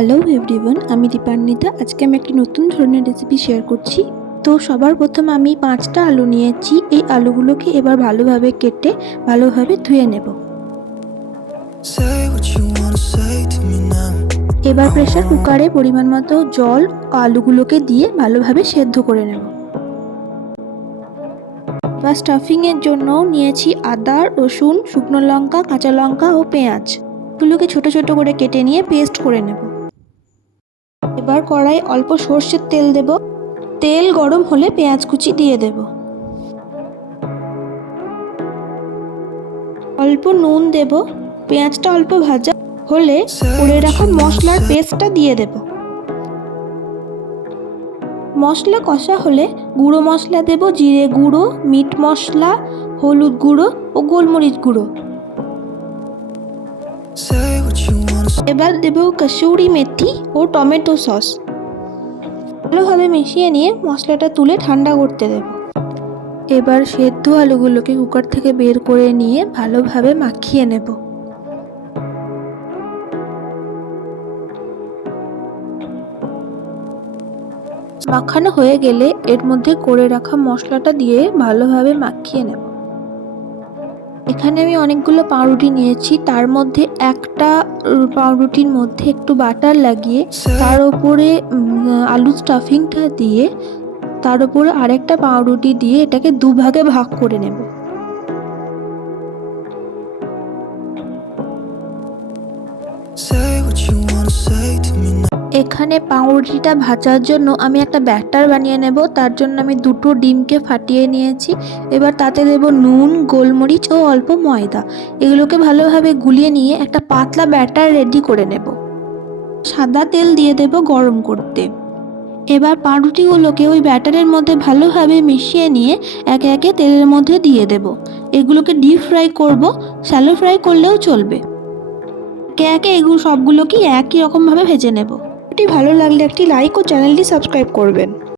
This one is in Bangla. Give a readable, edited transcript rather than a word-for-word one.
হ্যালো এভরিওয়ান, আমি দীপান্বিতা। আজকে আমি একটি নতুন ধরনের রেসিপি শেয়ার করছি। তো সবার প্রথম আমি 5টা আলু নিয়েছি। এই আলুগুলোকে এবার ভালোভাবে কেটে ভালোভাবে ধুয়ে নেব। এবার প্রেসার কুকারে পরিমাণ মতো জল আলুগুলোকে দিয়ে ভালোভাবে সেদ্ধ করে নেব। এবার স্টাফিংয়ের জন্য নিয়েছি আদা, রসুন, শুকনো লঙ্কা, কাঁচা লঙ্কা ও পেঁয়াজ। এগুলোকে ছোট ছোট করে কেটে নিয়ে পেস্ট করে নেব। এবার কড়াই অল্প সর্ষের তেল দেব। তেল গরম হলে পেঁয়াজ কুচি দিয়ে দেব। অল্প নুন দেব। পেঁয়াজটা অল্প ভাজা হলে করে রাখা মশলার পেস্টটা দিয়ে দেব। মশলা কষা হলে গুঁড়ো মশলা দেব, জিরে গুঁড়ো, মিট মশলা, হলুদ গুঁড়ো ও গোলমরিচ গুঁড়ো। এবার দেব কসুরি মেথি ও টমেটো সস। ভালোভাবে মিশিয়ে নিয়ে মশলাটা তুলে ঠান্ডা করতে দেব। এবার সেদ্ধ আলুগুলোকে কুকার থেকে বের করে নিয়ে ভালোভাবে মাখিয়ে নেব। মাখানো হয়ে গেলে এর মধ্যে করে রাখা মশলাটা দিয়ে ভালোভাবে মাখিয়ে নেব। এখানে আমি অনেকগুলো পাউরুটি নিয়েছি। তার মধ্যে একটা পাউরুটির মধ্যে একটু বাটার লাগিয়ে তার উপরে আলু স্টাফিংটা দিয়ে তার উপরে আরেকটা পাউরুটি দিয়ে এটাকে দুভাগে ভাগ করে নেব। এখানে পাউরুটিটা ভাজার জন্য আমি একটা ব্যাটার বানিয়ে নেব। তার জন্য আমি দুটো ডিমকে ফাটিয়ে নিয়েছি। এবার তাতে দেব নুন, গোলমরিচ ও অল্প ময়দা। এগুলোকে ভালোভাবে গুলিয়ে নিয়ে একটা পাতলা ব্যাটার রেডি করে নেব। সাদা তেল দিয়ে দেব গরম করতে। এবার পাউরুটিগুলোকে ওই ব্যাটারের মধ্যে ভালোভাবে মিশিয়ে নিয়ে একে একে তেলের মধ্যে দিয়ে দেব। এগুলোকে ডিপ ফ্রাই করব, শ্যালো ফ্রাই করলেও চলবে। একে একে এগুলো সবগুলোকে একই রকমভাবে ভেজে নেব। ভিডিওটি ভালো লাগলে একটি লাইক ও চ্যানেলটি সাবস্ক্রাইব করবেন।